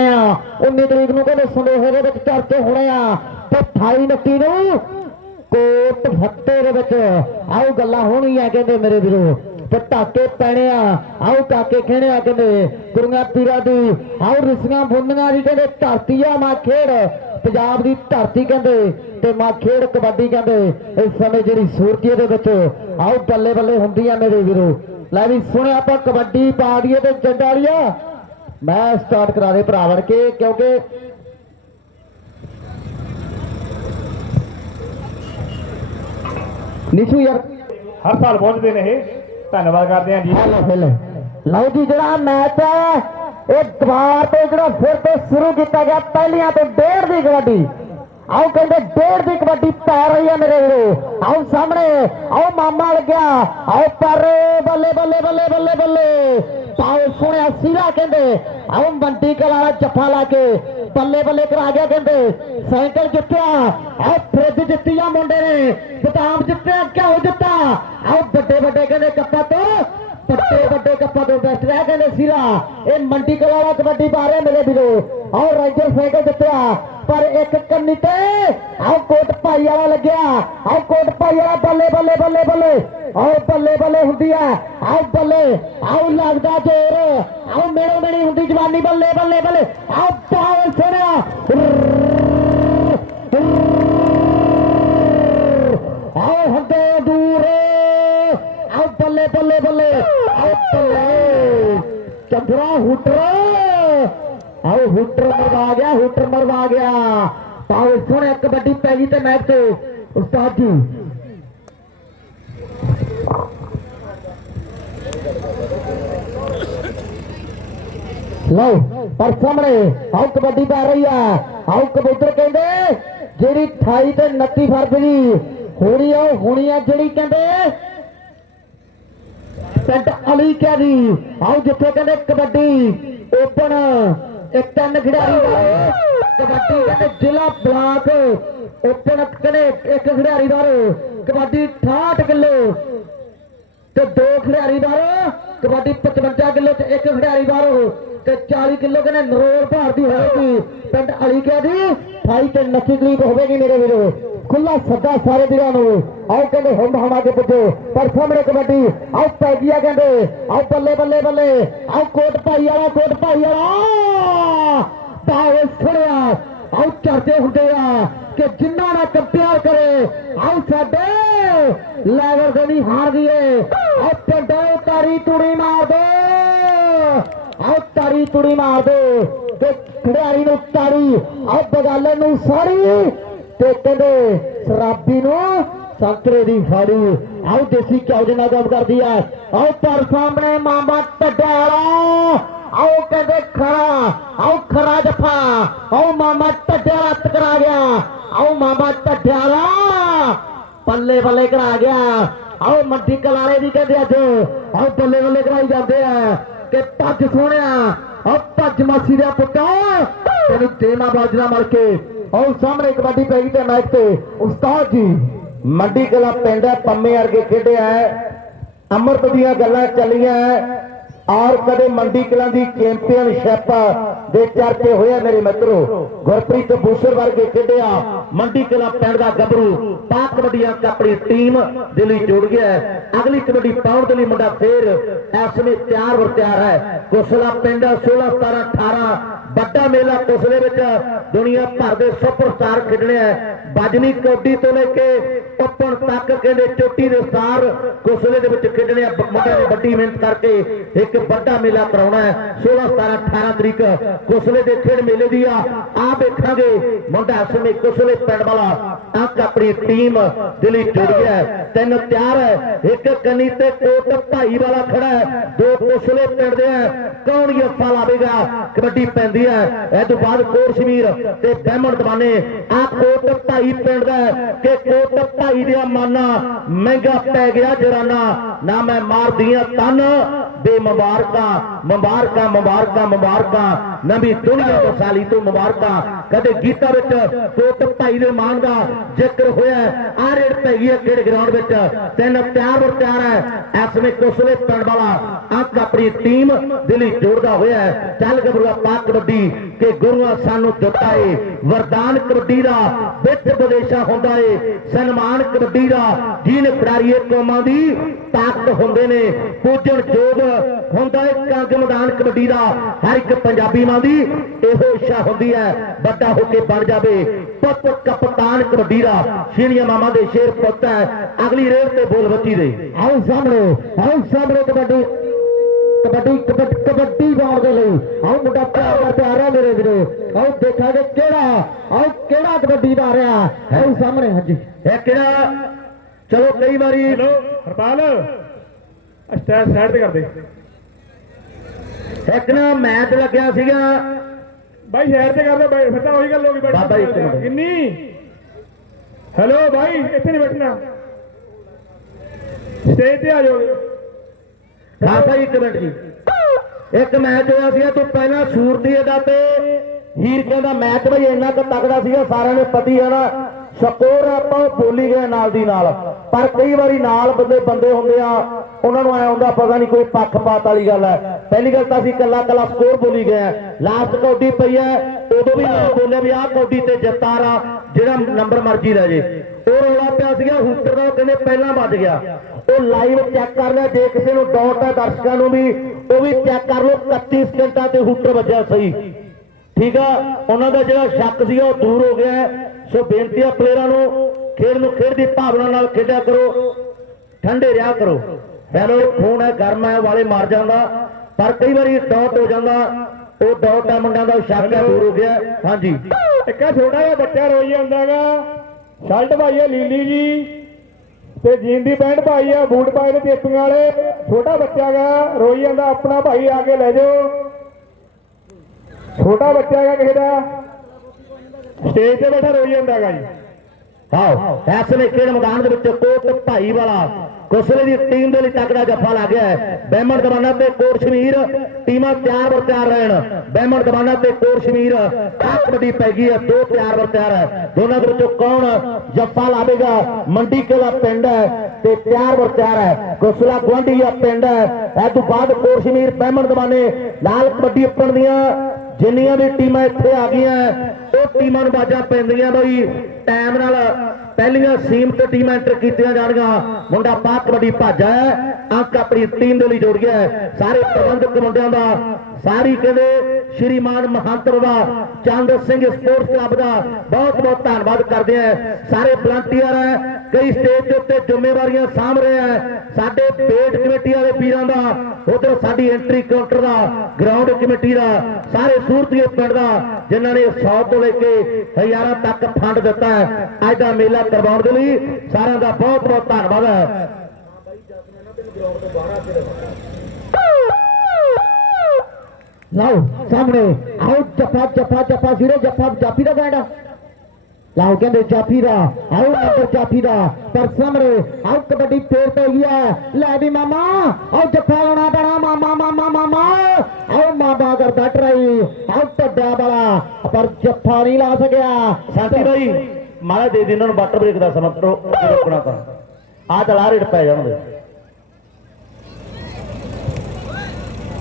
ਆ। 19 ਤਰੀਕ ਨੂੰ ਕਹਿੰਦੇ ਸੰਦੋਹੇ ਦੇ ਵਿੱਚ ਚਰਚੇ ਹੋਣੇ ਆ। ਤੇ 28 29 ਨੂੰ ਕੋਟ ਫੱਤੇ ਦੇ ਵਿੱਚ। ਆਓ ਗੱਲਾਂ ਹੋਣੀਆਂ ਕਹਿੰਦੇ ਮੇਰੇ ਵੀਰੋ। ਤੇ ਟਾਕੇ ਪੈਣੇ ਆ। ਆਓ ਟਾਕੇ ਖੇਣੇ ਆ ਕਹਿੰਦੇ। ਗੁਰੂਆਂ ਪੀਰਾਂ ਦੀ ਆਓ ਰਿਸੀਆਂ ਬੁੰਦੀਆਂ ਦੀ ਕਹਿੰਦੇ ਧਰਤੀ ਆ ਮਾ ਖੇਡ ਪੰਜਾਬ ਦੀ ਧਰਤੀ ਕਹਿੰਦੇ ਤੇ ਮਾ ਖੇਡ ਕਬੱਡੀ ਕਹਿੰਦੇ। ਇਸ ਸਮੇਂ ਜਿਹੜੀ ਸੂਰਤੀ ਦੇ ਵਿੱਚ ਆਓ ਬੱਲੇ ਬੱਲੇ ਹੁੰਦੀਆਂ ਮੇਰੇ ਵੀਰੋ। ਲੈ ਵੀ ਸੁਣਿਆ ਆਪਾਂ ਕਬੱਡੀ ਪਾ ਦਈਏ ਤੇ ਜੰਡਾਲੀਆ। ਮੈਂ ਸਟਾਰਟ ਕਰਾ ਦੇ ਭਰਾ ਵੜ ਕੇ ਕਿਉਂਕਿ ਨਿਸ਼ੂ ਯਾਰ ਹਰ ਸਾਲ ਪਹੁੰਚਦੇ ਨੇ ਇਹ। ਧੰਨਵਾਦ ਕਰਦੇ ਹਾਂ ਜੀ। ਲਓ ਜੀ ਜਿਹੜਾ ਮੈਚ ਹੈ ਇਹ ਦੁਬਾਰ ਤੋਂ ਜਿਹੜਾ ਫਿਰ ਤੋਂ ਸ਼ੁਰੂ ਕੀਤਾ ਗਿਆ ਪਹਿਲੀਆਂ ਤੋਂ ਡੇਢ ਦੀ ਕਬੱਡੀ। ਆਓ ਕਹਿੰਦੇ ਡੇਢ ਦੀ ਕਬੱਡੀ ਪੈ ਰਹੀ ਹੈ ਮੇਰੇ ਵੀਰੋ। ਆਓ ਸਾਹਮਣੇ ਆਓ ਮਾਮਾ ਲੱਗਿਆ। ਆਓ ਪਰ ਬੱਲੇ ਬੱਲੇ ਬੱਲੇ ਬੱਲੇ ਬੱਲੇ। ਪਾਓ ਸੁਣਿਆ ਸੀਰਾ ਕਹਿੰਦੇ ਆਓ ਮੰਡੀ ਕਲਾਲਾ ਜੱਫਾ ਲਾ ਕੇ ਬੱਲੇ ਬੱਲੇ ਕਰਾ ਗਿਆ ਕਹਿੰਦੇ ਸਾਈਕਲ ਜਿੱਤਿਆ ਆਓ ਫਰਿੱਜ ਜਿੱਤੀ ਆ ਮੁੰਡੇ ਨੇ, ਬਦਾਮ ਜਿੱਤਿਆ, ਘਿਓ ਜਿੱਤਾ ਆਓ ਵੱਡੇ ਵੱਡੇ ਕਹਿੰਦੇ ਕੱਪਾਂ ਤੋਂ ਵੱਡੇ ਵੱਡੇ ਕੱਪਾਂ ਤੋਂ ਬੈਸਟ ਰਹਿ ਕਹਿੰਦੇ ਸੀਰਾ ਇਹ ਮੰਡੀ ਕਲਾਲਾ ਕਬੱਡੀ ਪਾ ਰਿਹਾ ਮੇਰੇ ਵੀਰੋ ਆਓ ਰਾਈਡਰ ਸਾਈਕਲ ਜਿੱਤਿਆ ਪਰ ਇੱਕ ਕੰਨੀ ਤੇ ਆਓ ਕੋਟ ਭਾਈ ਵਾਲਾ ਲੱਗਿਆ ਆਓ ਕੋਟ ਭਾਈ ਵਾਲਾ ਬੱਲੇ ਬੱਲੇ ਬੱਲੇ ਬੱਲੇ ਆਓ ਬੱਲੇ ਬੱਲੇ ਹੁੰਦੀ ਆ ਆਓ ਬੱਲੇ ਆਓ ਲੱਗਦਾ ਜ਼ੋਰ ਆਓ ਮੇੜੋ ਮੇੜੀ ਹੁੰਦੀ ਜਵਾਨੀ ਬੱਲੇ ਬੱਲੇ ਬੱਲੇ ਆਓ ਪਾਵਲ ਸੁਣਿਆ ਆਓ ਹੁੰਦੇ ਦੂਰ ਆਓ ਬੱਲੇ ਬੱਲੇ ਬੱਲੇ ਚੰਦਰਾ ਹੁਟਰ। ਆਓ ਹੁਟਰ ਮਰਵਾ ਗਿਆ, ਹੁਟਰ ਮਰਵਾ ਗਿਆ। ਆਓ ਸੁਣਿਆ ਕਬੱਡੀ ਪੈ ਗਈ ਤੇ ਮੈਚ ਉਸਤਾਦ ਜੀ। ਲਓ, ਪਰ ਸਾਹਮਣੇ ਆਓ ਕਬੱਡੀ ਪੈ ਰਹੀ ਆ ਆਓ ਕਬੂਤਰ ਕਹਿੰਦੇ, ਜਿਹੜੀ 28 ਤੇ 29 ਫਰਵਰੀ ਹੋਣੀ ਆ ਹੋਣੀ ਆ ਜਿਹੜੀ ਕਹਿੰਦੇ ਪਿੰਡ ਅਲੀ ਕਿਆ ਆਓ ਜਿੱਥੇ ਕਹਿੰਦੇ ਕਬੱਡੀ। ਓਪਨ ਇੱਕ ਤਿੰਨ ਖਿਡਾਰੀ ਵਾਲੇ ਕਬੱਡੀ ਕਹਿੰਦੇ ਜ਼ਿਲ੍ਹਾ ਬਲਾਕ। ਓਪਨ ਕਹਿੰਦੇ ਇੱਕ ਖਿਡਾਰੀ ਵਾਲੇ ਕਬੱਡੀ 68 ਕਿਲੋ। ਤੇ ਦੋ ਖਿਡਾਰੀ ਬਾਹਰੋਂ ਕਬੱਡੀ 55 ਕਿਲੋ ਤੇ ਇੱਕ ਖਿਡਾਰੀ ਬਾਹਰੋਂ ਤੇ 40 ਕਿਲੋ ਕਹਿੰਦੇ ਨਰੋਲ ਭਾਰ ਦੀ ਹੋਵੇਗੀ ਪਿੰਡ ਅਲੀਕਿਆ ਦੀ 28 ਤੇ 29 ਤਰੀਕ ਹੋਵੇਗੀ ਮੇਰੇ ਵੀਰੋ। ਖੁੱਲਾ ਸੱਦਾ ਸਾਰੇ ਵੀਰਾਂ ਨੂੰ। ਆਓ ਕਹਿੰਦੇ ਹੁੰਮ ਹਮਾ ਕੇ ਪੁੱਜੋ। ਪਰ ਸਾਹਮਣੇ ਕਬੱਡੀ, ਆਓ ਪੈ ਗਿਆ ਕਹਿੰਦੇ। ਆਓ ਬੱਲੇ ਬੱਲੇ ਬੱਲੇ। ਆਓ ਕੋਟ ਭਾਈ ਵਾਲਾ, ਕੋਟ ਭਾਈ ਵਾਲਾ। ਬਾਹਰ ਛੜਿਆ ਆਓ ਚਰਚੇ ਹੁੰਦੇ ਆ ਕਿ ਜਿੰਨਾ ਨਾਲ ਕੰਪੇਅਰ ਕਰੇ, ਆਓ ਸਾਡੇ ਲੈਵਲ ਦੇ ਨਹੀਂ ਹਾਰ ਗਏ। ਆਓ ਪਿੰਡੋਂ ਤਾਰੀ ਤੁੜੀ ਮਾਰ ਦੋ। ਆਓ ਤਾਰੀ ਤੁੜੀ ਮਾਰ ਦੋ। ਤੇ ਖਿਡਾਰੀ ਨੂੰ ਤਾਰੀ ਆਓ ਬਗਾਲੇ ਨੂੰ ਸਾੜੀ। ਤੇ ਕਹਿੰਦੇ ਸ਼ਰਾਬੀ ਨੂੰ ਸੰਤਰੇ ਦੀ ਫਾੜੀ। ਆਓ ਦੇਸੀ ਘਿਓ ਦੇ ਨਾਲ ਕੰਮ ਕਰਦੀ ਆ। ਆਓ ਪਰ ਸਾਹਮਣੇ ਮਾਮਾ ਟੱਡਾਲਾ। ਆਓ ਕਹਿੰਦੇ ਖਰਾ। ਆਓ ਖਰਾ ਜਫਾ। ਆਓ ਮਾਮਾ ਟੱਡਿਆ ਰੱਤ ਗਿਆ। ਆਓ ਮਾਮਾ ਟੱਡਿਆਲਾ ਪੱਲੇ ਬੱਲੇ ਕਰਾ ਗਿਆ। ਆਓ ਮੰਡੀ ਕਲਾਰੇ ਦੀ ਕਹਿੰਦੇ ਅੱਜ। ਆਓ ਬੱਲੇ ਬੱਲੇ ਕਰਾਈ ਜਾਂਦੇ ਆ। ਕਿ ਭੱਜ ਸੋਹਣਿਆ। ਆਓ ਭੱਜ ਮਾਸੀ ਦਾ ਪੁੱਤਾ। ਤੈਨੂੰ ਤੇਮਾ ਬਾਜਰਾ ਮਲ ਕੇ ਆਓ ਸਾਹਮਣੇ ਕਬੱਡੀ ਪੈ ਗਈ ਤੇ ਮੈਚ ਤੇ। ਉਸਤਾਦ ਜੀ, ਮੰਡੀ ਕਲਾ ਪਿੰਡ ਹੈ, ਪੰਮੇ ਵਰਗੇ ਖੇਡਿਆ ਹੈ। ਅੰਮ੍ਰਿਤ ਦੀਆਂ ਗੱਲਾਂ ਚੱਲੀਆਂ ਔਰ ਕਦੇ ਮੰਡੀ ਕਲਾਂ ਦੀ ਚੈਂਪੀਅਨਸ਼ਿਪ ਦੇ ਚਰਚੇ ਹੋਏ ਮੇਰੇ ਮਿੱਤਰੋ। ਗੁਰਪ੍ਰੀਤ ਬੂਸਰ ਵਰਗੇ ਖੇਡਿਆ ਮੰਡੀ ਕਲਾਂ ਪਿੰਡ ਦਾ ਗੱਭਰੂ ਤਾਂ ਕਬੱਡੀਆਂ ਆਪਣੀ ਟੀਮ ਦੇ ਲਈ ਜੁੜ ਗਿਆ ਅਗਲੀ ਕਬੱਡੀ ਪਾਉਣ ਦੇ ਲਈ ਮੁੰਡਾ ਫੇਰ ਇਸ ਵੇਲੇ ਤਿਆਰ ਵਰ ਤਿਆਰ ਹੈ। ਕੁਸਲਾ ਪਿੰਡ 16 17 18 ਵੱਡਾ ਮੇਲਾ ਕੁਸਲੇ ਵਿੱਚ ਦੁਨੀਆ ਭਰ ਦੇ ਸੁਪਰਸਟਾਰ ਖੇਡਣੇ ਆ। ਬਾਜਨੀ ਕੌਡੀ ਤੋਂ ਲੈ ਕੇ ਪੱਪਣ ਤੱਕ ਕਹਿੰਦੇ ਚੋਟੀ ਦੇ ਸਟਾਰ ਕੁਸਲੇ ਦੇ ਵਿੱਚ ਖੇਡਣੇ ਆ। ਮੁੰਡਿਆਂ ਨੇ ਵੱਡੀ ਮਿਹਨਤ ਕਰਕੇ ਇੱਕ ਵੱਡਾ ਮੇਲਾ ਕਰਾਉਣਾ ਹੈ। 16 17 18 ਤਰੀਕ ਕੁਸਲੇ ਦੇ ਖੇਡ ਮੇਲੇ ਦੀ ਆ। ਆ ਵੇਖਾਂਗੇ ਮੁੰਡਾ ਸਮੇਂ ਕੁਸਲੇ ਪਿੰਡ ਵਾਲਾ। ਅੰਕ ਆਪਣੀ ਟੀਮ ਦਿੱਲੀ ਲਈ ਜੁੜ ਗਿਆ ਹੈ। ਤਿੰਨ ਤਿਆਰ ਹੈ। ਇੱਕ ਕੰਨੀ ਤੇ ਕੋਟ ਭਾਈ ਵਾਲਾ ਖੜਾ ਹੈ। ਦੋ ਕੁਸਲੇ ਪਿੰਡ ਦੇ ਆ ਕੌਣ ਯੱਫਾ ਲਾਵੇਗਾ ਕਬੱਡੀ ਪੈਂਦੀ ਹੈ। ਇਹ ਤੋਂ ਬਾਅਦ ਕੋਰਸ਼ਮੀਰ ਤੇ ਬਹਿਮਣ ਦਵਾਨੇ ਆ ਕੋਟ ਭਾਈ ਪਿੰਡ ਦਾ ਕਿ ਕੋਟ ਭਾਈ ਦੇ ਮਾਨਾ ਮਹਿੰਗਾ ਪੈ ਗਿਆ ਜਰਾਨਾ। ਨਾ ਮੈਂ ਮਾਰਦੀਆਂ ਤਨ ਬੇ ਮੁਬਾਰਕਾਂ ਮੁਬਾਰਕਾਂ ਮੁਬਾਰਕਾਂ ਮੁਬਾਰਕਾਂ। ਨਵੀਂ ਦੁਨੀਆ ਵਸਾਲੀ ਤੋਂ ਮੁਬਾਰਕਾਂ। ਕਦੇ ਗੀਤਾ ਵਿੱਚ ਕੋਟ ਭਾਈ ਦੇ ਮਾਨ ਦਾ ਜ਼ਿਕਰ ਹੋਇਆ ਆ ਰੇਡ ਪੈ ਗਈ ਹੈ ਖੇਡ ਗਰਾਊਂਡ ਵਿੱਚ? ਤਿੰਨ ਪਿਆਰ ਵਰ ਪਿਆਰ ਹੈ। ਇਸ ਐਸਵੇਂ ਕੋਸਲੇ ਪਿੰਡ ਵਾਲਾ ਅੰਕ ਆਪਣੀ ਟੀਮ ਦੇ ਲਈ ਜੋੜਦਾ ਹੋਇਆ ਚੱਲ ਗੱਭਰੂਆ ਪਾਕ ਕਬੱਡੀ। ਕਿ ਗੁਰੂਆਂ ਸਾਨੂੰ ਦਿੱਤਾ ਏ। ਵਰਦਾਨ ਕਬੱਡੀ ਦਾ ਵਿੱਚ ਵਿਦੇਸ਼ਾ ਹੁੰਦਾ ਏ। ਸਨਮਾਨ ਕਬੱਡੀ ਦਾ ਜਿਹਨੇ ਖਿਡਾਰੀਏ ਕੌਮਾਂ ਦੀ ਤਾਕਤ ਹੁੰਦੇ ਨੇ। ਪੂਜਣ ਯੋਗ ਹੁੰਦਾ ਏ। ਕੰਗ ਮੈਦਾਨ ਕਬੱਡੀ ਦਾ ਹਰ ਇੱਕ ਪੰਜਾਬੀ ਮਾਂ ਦੀ ਇਹੋ ਇੱਛਾ ਹੁੰਦੀ ਹੈ। ਵੱਡਾ ਹੋ ਕੇ ਬਣ ਜਾਵੇ। ਪੁੱਤ ਕਪਤਾਨ ਕਬੱਡੀ ਦਾ ਸ਼ੀਨੀਆ ਮਾਮਾ ਦੇ ਸ਼ੇਰ ਪੁੱਤ ਹੈ। ਅਗਲੀ ਰੇਡ ਤੇ ਬੋਲ ਬੱਚੀ ਦੇ। ਆਓ ਸਾਹਮਣੇ ਆਓ ਸਾਹਮਣੇ ਕਬੱਡੀ। ਕਬੱਡੀ ਕਬੱਡੀ ਕਬੱਡੀ ਪਾਉਣ ਦੇ ਲਈ ਆਓ ਮੁੰਡਾ ਪਿਆਰ ਕਰ ਪਿਆਰ ਹੈ ਮੇਰੇ ਵੀਰੋ ਆਓ ਦੇਖਾਂਗੇ ਕਿਹੜਾ ਆਓ ਕਿਹੜਾ ਕਬੱਡੀ ਪਾ ਰਿਹਾ ਆਓ ਸਾਹਮਣੇ ਹਾਂਜੀ ਇਹ ਕਿਹੜਾ ਚਲੋ ਕਈ ਵਾਰੀ ਹੈਲੋ ਹਰਪਾਲ ਸਟੈਟ ਸਾਈਡ ਤੇ ਕਰ ਦੇ ਇੱਕ ਨਾ ਮੈਚ ਲੱਗਿਆ ਸੀਗਾ ਬਾਈ ਸ਼ਹਿਰ ਤੇ ਕਰ ਦੇ ਬਾਈ ਫਿਰ ਤਾਂ ਉਹੀ ਗੱਲ ਹੋ ਗਈ ਬੈਠ ਬਾਬਾ ਜੀ, ਇੱਕ ਮਿੰਟ। ਕਿੰਨੀ ਹੈਲੋ ਬਾਈ ਇੱਥੇ ਨਹੀਂ ਬੈਠਣਾ ਸਟੇਜ ਤੇ ਆ ਜਾਓ ਖਾਸਾ ਇੱਕ ਮਿੰਟ ਜੀ। ਇੱਕ ਮੈਚ ਹੋਇਆ ਸੀਗਾ, ਤੂੰ ਪਹਿਲਾਂ ਸੂਰਤੀ ਅਡਾ ਤੇ ਹੀਰਕਿਆਂ ਦਾ ਮੈਚ ਬਈ ਇੰਨਾ ਕੁ ਤਕੜਾ ਸੀਗਾ, ਸਾਰਿਆਂ ਨੂੰ ਪਤੀ ਹੈ ਨਾ। ਸਕੋਰ ਆਪਾਂ ਬੋਲੀ ਗਏ ਨਾਲ ਦੀ ਨਾਲ। ਪਰ ਕਈ ਵਾਰੀ ਨਾਲ ਬੰਦੇ ਬੰਦੇ ਹੁੰਦੇ ਆ, ਉਹਨਾਂ ਨੂੰ ਐ ਹੁੰਦਾ, ਪਤਾ ਨਹੀਂ ਕੋਈ ਪੱਖਪਾਤ ਵਾਲੀ ਗੱਲ ਹੈ। ਪਹਿਲੀ ਗੱਲ ਤਾਂ ਅਸੀਂ ਕੱਲਾ ਕੱਲਾ ਸਕੋਰ ਬੋਲੀ ਗਏ ਲਾਸਟ ਕੌਡੀ ਪਈ ਹੈ, ਉਦੋਂ ਵੀ ਨਾ ਬੋਲੇ ਵੀ ਆਹ ਕੌਡੀ ਤੇ ਜੱਤਾਰ ਜਿਹੜਾ ਨੰਬਰ ਮਰਜ਼ੀ ਲੈ ਜੇ। ਉਹ ਰੌਲਾ ਪਿਆ ਸੀਗਾ ਹੂਟਰ ਦਾ ਕਹਿੰਦੇ ਪਹਿਲਾਂ ਵੱਜ ਗਿਆ। ਉਹ ਲਾਈਵ ਚੈੱਕ ਕਰ ਲਿਆ ਜੇ ਕਿਸੇ ਨੂੰ ਡਾਊਟ ਹੈ ਦਰਸ਼ਕਾਂ ਨੂੰ ਵੀ, ਉਹ ਵੀ ਚੈੱਕ ਕਰ ਲਓ 31 ਸਕਿੰਟਾਂ ਤੇ ਹੂਟਰ ਵੱਜਿਆ ਸਹੀ। ਠੀਕ ਆ, ਉਹਨਾਂ ਦਾ ਜਿਹੜਾ ਸ਼ੱਕ ਸੀਗਾ, ਉਹ ਦੂਰ ਹੋ ਗਿਆ ਸੋ ਬੇਨਤੀ ਆ ਪਲੇਅਰਾਂ ਨੂੰ, ਖੇਡ ਨੂੰ ਖੇਡ ਦੀ ਭਾਵਨਾ ਨਾਲ ਖੇਡਿਆ ਕਰੋ, ਠੰਡੇ ਰਿਹਾ ਕਰੋ। ਹੈਲੋ ਫੋਨ ਹੈ, ਗਰਮ ਹੈ, ਵਾਲੇ ਮਾਰ ਜਾਂਦਾ, ਪਰ ਕਈ ਵਾਰੀ ਡਾਊਟ ਹੋ ਜਾਂਦਾ। ਉਹ ਡਾਊਟ ਹੈ, ਮੁੰਡਿਆਂ ਦਾ ਉਹ ਸ਼ੱਕ ਹੈ, ਦੂਰ ਹੋ ਗਿਆ ਹਾਂਜੀ। ਇੱਕ ਛੋਟਾ ਜਿਹਾ ਬੱਚਾ ਰੋਈ ਜਾਂਦਾਗਾ ਸ਼ਰਟ ਪਾਈ ਹੈ ਲੀਲੀ ਜੀ। ਤੇ ਜੀਨ ਦੀ ਪੈਂਟ ਪਾਈ ਆ, ਬੂਟ ਪਾਏ ਨੇ ਤੇਪੀਆਂ ਵਾਲੇ। ਛੋਟਾ ਬੱਚਾ ਗਾ, ਰੋਈ ਜਾਂਦਾ, ਆਪਣਾ ਭਾਈ ਆ ਕੇ ਲੈ ਜਾਓ। ਛੋਟਾ ਬੱਚਾ ਗਾ ਕਿਸੇ ਦਾ। ਸਟੇਜ ਤੇ ਬੈਠਾ ਰੋਈ ਜਾਂਦਾ ਗਾ ਜੀ। ਆਓ ਐਸਨੇ ਖੇਡ ਮੈਦਾਨ ਦੇ ਵਿੱਚ ਕੋਟ ਭਾਈ ਵਾਲਾ ਕੋਸਲੇ ਦੀ ਟੀਮ ਦੇ ਲਈ ਤਕੜਾ ਜੱਫਾ ਲੱਗ ਹੈ। ਬਹਿਮਣ ਦਵਾਨਾ ਤੇ ਕੋਟ ਸ਼ਮੀਰ, ਟੀਮਾਂ ਤਿਆਰ ਵਰ ਤਿਆਰ ਰਹਿਣ। ਬਹਿਮਣ ਦਵਾਨਾ ਤੇ ਕੋਟ ਸ਼ਮੀਰ, ਆਹ ਕਬੱਡੀ ਪੈ ਗਈ ਹੈ, ਦੋ ਤਿਆਰ ਵਰ ਤਿਆਰ ਹੈ। ਦੋਨਾਂ ਦੇ ਵਿੱਚੋਂ ਕੌਣ ਜੱਫਾ ਲਾਵੇਗਾ? ਮੰਡੀ ਕਿਲਾ ਪਿੰਡ ਹੈ? ਤੇ ਤਿਆਰ ਵਰ ਤਿਆਰ ਹੈ। ਕੋਸਲਾ ਗਵਾਂਢੀਆ ਪਿੰਡ ਹੈ। ਇਹ ਤੋਂ ਬਾਅਦ ਕੋਟ ਸ਼ਮੀਰ, ਬਹਿਮਣ ਦਵਾਨੇ ਲਾਲ ਕਬੱਡੀ ਉੱਪਰ ਦੀਆਂ ਜਿੰਨੀਆਂ ਵੀ ਟੀਮਾਂ ਇੱਥੇ ਆ ਗਈਆਂ, ਉਹ ਟੀਮਾਂ ਨੂੰ ਬਾਜਾਂ ਪੈਂਦੀਆਂ ਬਈ। ਟਾਈਮ ਨਾਲ ਪਹਿਲੀਆਂ ਸੀਮਤ ਟੀਮਾਂ ਐਂਟਰ ਕੀਤੀਆਂ ਜਾਣਗੀਆਂ। ਮੁੰਡਾ ਪਾ ਕਬੱਡੀ ਭਾਜਾ ਹੈ। ਅੰਕ ਆਪਣੀ ਟੀਮ ਦੇ ਲਈ ਜੋੜ ਗਿਆ ਹੈ। ਸਾਰੇ ਪ੍ਰਬੰਧਕ ਮੁੰਡਿਆਂ ਦਾ ਸਾਰੀ ਕਹਿੰਦੇ ਸ਼੍ਰੀਮਾਨ ਮਹੰਤ ਦਾ ਚੰਦ ਸਿੰਘ ਸਪੋਰਟਸ ਕਲੱਬ ਦਾ ਬਹੁਤ ਬਹੁਤ ਧੰਨਵਾਦ ਕਰਦੇ ਆ। ਸਾਰੇ ਵਲੰਟੀਅਰ ਹੈ ਕਈ ਸਟੇਜ ਦੇ ਉੱਤੇ ਜ਼ਿੰਮੇਵਾਰੀਆਂ ਸਾਂਭ ਰਹੇ ਆ। ਸਾਡੇ ਪੇਟ ਕਮੇਟੀ ਵਾਲੇ ਵੀਰਾਂ ਦਾ, ਉਧਰ ਸਾਡੀ ਐਂਟਰੀ ਕਾਊਂਟਰ ਦਾ ਗਰਾਊਂਡ ਕਮੇਟੀ ਦਾ, ਸਾਰੇ ਸੂਰਤੀਏ ਪਿੰਡ ਦਾ, ਜਿਨ੍ਹਾਂ ਨੇ 100 ਤੋਂ ਲੈ ਕੇ ਹਜ਼ਾਰਾਂ ਤੱਕ ਫੰਡ ਦਿੱਤਾ ਹੈ। ਅੱਜ ਦਾ ਮੇਲਾ ਕਰਵਾਉਣ ਦੇ ਲਈ ਸਾਰਿਆਂ ਦਾ ਬਹੁਤ ਬਹੁਤ ਧੰਨਵਾਦ ਹੈ। ਲਾਓ, ਸਾਹਮਣੇ ਆਓ, ਜੱਫਾ ਜੱਫਾ ਜੱਫਾ ਜ਼ੀਰੋ ਜੱਫਾ ਜਾਫੀ ਦਾ ਗਾਂਡਾ ਲਾਓ, ਕਹਿੰਦੇ ਜਾਫੀ ਦਾ, ਆਓ ਨੰਬਰ ਜਾਫੀ ਦਾ। ਪਰ ਸਾਹਮਣੇ ਆਓ, ਕਬੱਡੀ ਫੇਰ ਪੈ ਗਿਆ ਲੈ ਵੀ ਮਾਮਾ, ਆਓ ਜੱਫਾ ਲਾਉਣਾ ਪੈਣਾ, ਮਾਮਾ ਮਾਮਾ ਮਾਮਾ। ਆਓ ਮਾਮਾ ਕਰਦਾ ਟਰਾਈ ਆਓ ਟੱਡਾ ਵਾਲਾ। ਪਰ ਜੱਫਾ ਨਹੀਂ ਲਾ ਸਕਿਆ। ਸਾਥੀ ਭਾਈ ਮਾਰਾ ਦੇ ਦੇ ਇਹਨਾਂ ਨੂੰ ਵਾਟਰ ਬ੍ਰੇਕ ਦਾ ਸਮਾਂ ਰੋਕਣਾ ਤਾਂ ਆ ਚਲਾ ਰੇਡ ਪੈ ਜਾਣਗੇ।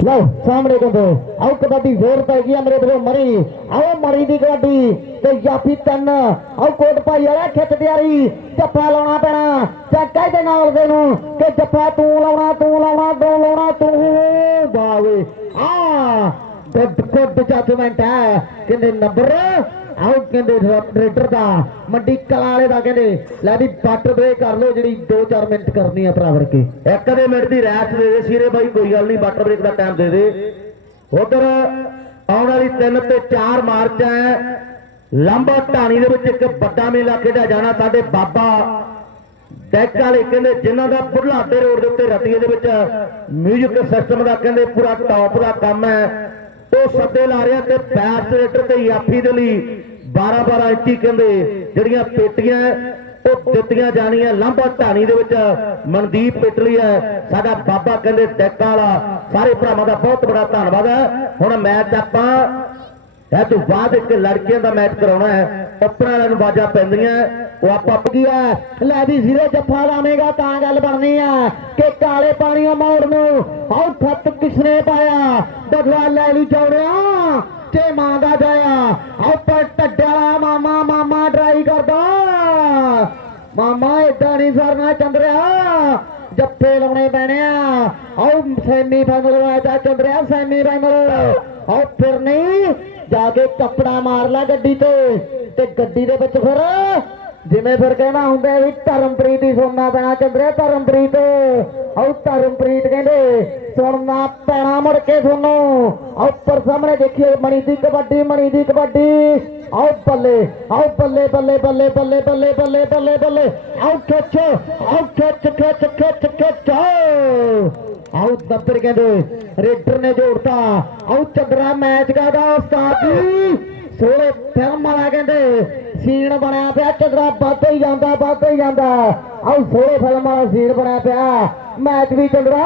ਲਓ, ਸਾਹਮਣੇ ਕਹਿੰਦੇ, ਆਓ ਕਬੱਡੀ ਫੇਰ ਪੈ ਗਈ ਮੇਰੇ ਵੀਰੋ ਮਰੀ। ਆਓ ਮਰੀ ਦੀ ਕਬੱਡੀ, ਤੇ ਜਾਫੀ ਤਿੰਨ। ਆਓ ਕੋਟ ਭਾਈ ਵਾਲਾ, ਖਿੱਚ ਤਿਆਰੀ। ਜੱਫਾ ਲਾਉਣਾ ਪੈਣਾ। ਤੇ ਕਹਿੰਦੇ ਨਾਲ ਦੇ ਨੂੰ ਕਿ ਜੱਫਾ ਤੂੰ ਲਾਉਣਾ ਤੂੰ ਲਾਉਣਾ ਤੂੰ ਲਾਉਣਾ, ਤੂੰ ਬਾਵੇ ਆ ਗੁੱਡ ਗੁੱਡ ਜੱਜਮੈਂਟ ਹੈ। ਕਹਿੰਦੇ, ਨੰਬਰ ਆਓ ਕਹਿੰਦੇ ਰੇਡਰ ਦਾ, ਮੰਡੀ ਕਲਾ ਵਾਲੇ ਦਾ ਕਹਿੰਦੇ, ਲੈ ਵੀ ਬੱਟ ਬ੍ਰੇਕ ਕਰ ਲਓ ਜਿਹੜੀ 2-4 ਮਿੰਟ ਕਰਨੀ ਆ ਭਰਾਵਰ ਕੇ ਇੱਕ ਦੇ ਮਿੰਟ ਦੀ ਰੈਸਟ ਦੇ ਦੇ ਸੀਰੇ ਬਾਈ, ਕੋਈ ਗੱਲ ਨਹੀਂ ਬੱਟ ਬ੍ਰੇਕ ਦਾ ਟਾਈਮ ਦੇ ਦੇ। ਉਧਰ ਆਉਣ ਵਾਲੀ 3 ਤੇ 4 ਮਾਰਚ ਹੈ। ਲੰਬਾ ਢਾਣੀ ਦੇ ਵਿੱਚ ਇੱਕ ਵੱਡਾ ਮੇਲਾ ਖੇਡਿਆ ਜਾਣਾ, ਸਾਡੇ ਬਾਬਾ ਡੈਕ ਵਾਲੇ ਕਹਿੰਦੇ, ਜਿਨ੍ਹਾਂ ਦਾ ਬੁਢਲਾਡੇ ਰੋਡ ਦੇ ਉੱਤੇ ਰਤੀਏ ਦੇ ਵਿੱਚ ਮਿਊਜ਼ਿਕ ਸਿਸਟਮ ਦਾ ਕਹਿੰਦੇ, ਪੂਰਾ ਟੌਪ ਦਾ ਕੰਮ ਹੈ। ਉਹ ਸੱਦੇ ਲਾ ਰਿਹਾ ਤੇ ਬੈਸ ਤੇ ਯਾਫੀ ਦੇ ਲਈ 12 12 ਇੰਚੀ ਕਹਿੰਦੇ ਜਿਹੜੀਆਂ ਪੇਟੀਆਂ ਉਹ ਦਿੱਤੀਆਂ ਜਾਣੀਆਂ। ਲਾਂਬਾ ਢਾਣੀ ਦੇ ਵਿੱਚ ਮਨਦੀਪ ਪਿਟਲੀ ਹੈ ਸਾਡਾ ਬਾਬਾ ਕਹਿੰਦੇ ਡੈਕਾਂ ਵਾਲਾ। ਸਾਰੇ ਭਰਾਵਾਂ ਦਾ ਬਹੁਤ ਬੜਾ ਧੰਨਵਾਦ ਹੈ ਹੁਣ ਮੈਚ ਆਪਾਂ, ਇਹ ਤੋਂ ਬਾਅਦ ਇੱਕ ਲੜਕੀਆਂ ਦਾ ਮੈਚ ਕਰਾਉਣਾ ਹੈ ਓਪਨਰ ਵਾਲਿਆਂ ਨੂੰ ਬਾਜਾ ਪੈਂਦੀਆਂ ਉਹ ਆਪਾਂ ਪਗਿਆ ਲੈ ਵੀ ਜ਼ੀਰੋ ਜੱਫਾ ਲਾਵੇਂਗਾ ਤਾਂ ਗੱਲ ਬਣਨੀ ਆ ਕਿ ਕਾਲੇ ਪਾਣੀਆਂ ਮੋੜ ਨੂੰ ਆਉ ਖੱਤ ਕਿਸਨੇ ਪਾਇਆ ਬਦਲਾ ਲੈ ਲਈ ਚੌੜਿਆ ਤੇ ਮਾਂ ਦਾ ਜਾਇਆ ਆਉ ਪਰ ਟੱਡਿਆ ਮਾਮਾ ਮਾਮਾ ਟਰਾਈ ਕਰਦਾ ਮਾਮਾ ਇਦਾਂ ਨਹੀਂ ਸਰਨਾ ਚੰਦਰਿਆ ਜੱਫੇ ਲਾਉਣੇ ਪੈਣੇ ਆ ਆਉ ਸੈਮੀ ਫਾਈਨਲ ਹੋਇਆ ਚੰਦਰਿਆ ਸੈਮੀ ਫਾਈਨਲ ਆਉ ਫਿਰ ਨਹੀਂ ਜਾ ਕੇ ਕੱਪੜਾ ਮਾਰ ਲੈ ਗੱਡੀ ਤੇ ਤੇ ਗੱਡੀ ਦੇ ਵਿੱਚ ਫਿਰ ਜਿਵੇਂ ਫਿਰ ਕਹਿਣਾ ਹੁੰਦਾ ਵੀ ਧਰਮਪ੍ਰੀਤ ਹੀ ਸੁਣਨਾ ਪੈਣਾ ਚੰਦਰਿਆ ਧਰਮਪ੍ਰੀਤ। ਆਉ ਧਰਮਪ੍ਰੀਤ ਕਹਿੰਦੇ, ਸੁਣਨਾ ਪੈਣਾ ਮੁੜ ਕੇ ਸੁਣੋ ਆਉ ਉੱਪਰ ਸਾਹਮਣੇ ਦੇਖੀਏ ਮਣੀ ਦੀ ਕਬੱਡੀ, ਮਣੀ ਦੀ ਕਬੱਡੀ। ਆਉ ਬੱਲੇ ਆਉ ਬੱਲੇ ਬੱਲੇ ਬੱਲੇ ਬੱਲੇ ਬੱਲੇ ਬੱਲੇ ਬੱਲੇ ਬੱਲੇ। ਆਉ ਖਿੱਚ ਆਉ ਖਿੱਚ ਖਿੱਚ ਖਿੱਚ ਖਿੱਚ। ਆਓ ਆਉ ਦੱਬਰ ਕਹਿੰਦੇ, ਰੇਡਰ ਨੇ ਜੋੜਤਾ। ਆਉ ਚੰਦਰਾ ਮੈਚ ਦਾ ਉਸਤਾਦ ਜੀ। ਸੋਲੇ ਫਿਲਮ ਵਾਲਾ ਕਹਿੰਦੇ, ਸੀਨ ਬਣਿਆ ਪਿਆ ਚੰਦਰਾ ਵੱਧ ਹੀ ਜਾਂਦਾ ਵੱਧ ਹੀ ਜਾਂਦਾ। ਆਉ ਸੋਲੇ ਫਿਲਮ ਵਾਲਾ ਸੀਨ ਬਣਿਆ ਪਿਆ, ਮੈਚ ਵੀ ਚੰਦਰਾ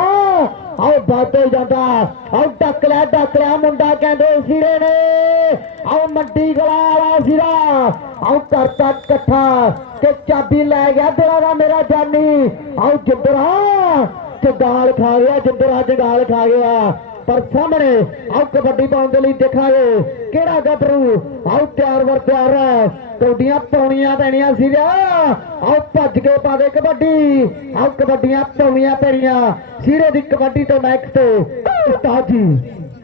ਆਉ ਵੱਧ ਹੀ ਜਾਂਦਾ। ਆਉ ਡੱਕ ਲਿਆ ਡੱਕ ਲਿਆ, ਮੁੰਡਾ ਕਹਿੰਦੇ, ਸਿਰੇ ਨੇ। ਆਓ ਮੰਡੀ ਗਲਾ ਵਾਲਾ ਸਿਰਾ। ਆਉ ਕਰਤਾ ਇਕੱਠਾ ਕਿ ਚਾਬੀ ਲੈ ਗਿਆ ਤੇਰਾ ਦਾ ਮੇਰਾ ਜਾਨੀ। ਆਉ ਜਿੱਦਰਾ, ਜਗਾਲ ਖਾ ਗਿਆ, ਜਿੰਦਰਾ ਜਗਾਲ ਖਾ ਗਿਆ। ਪਰ ਸਾਹਮਣੇ ਆਉ ਕਬੱਡੀ ਪਾਉਣ ਦੇ ਲਈ ਦੇਖਾਂਗੇ ਕਿਹੜਾ ਗੱਭਰੂ? ਆਉ ਤਿਆਰ ਵਰ ਤਿਆਰ ਹੈ ਕੌਡੀਆਂ ਪਾਉਣੀਆਂ ਪੈਣੀਆਂ ਸੀ ਆਉ ਭੱਜ ਕੇ ਪਾਵੇ ਕਬੱਡੀ। ਆਉ ਕਬੱਡੀਆਂ ਪਾਉਣੀਆਂ ਪੈਣੀਆਂ। ਸੀਰੇ ਦੀ ਕਬੱਡੀ ਤੋਂ ਮੈਕ ਤੇ ਉਸਤਾਦ ਜੀ।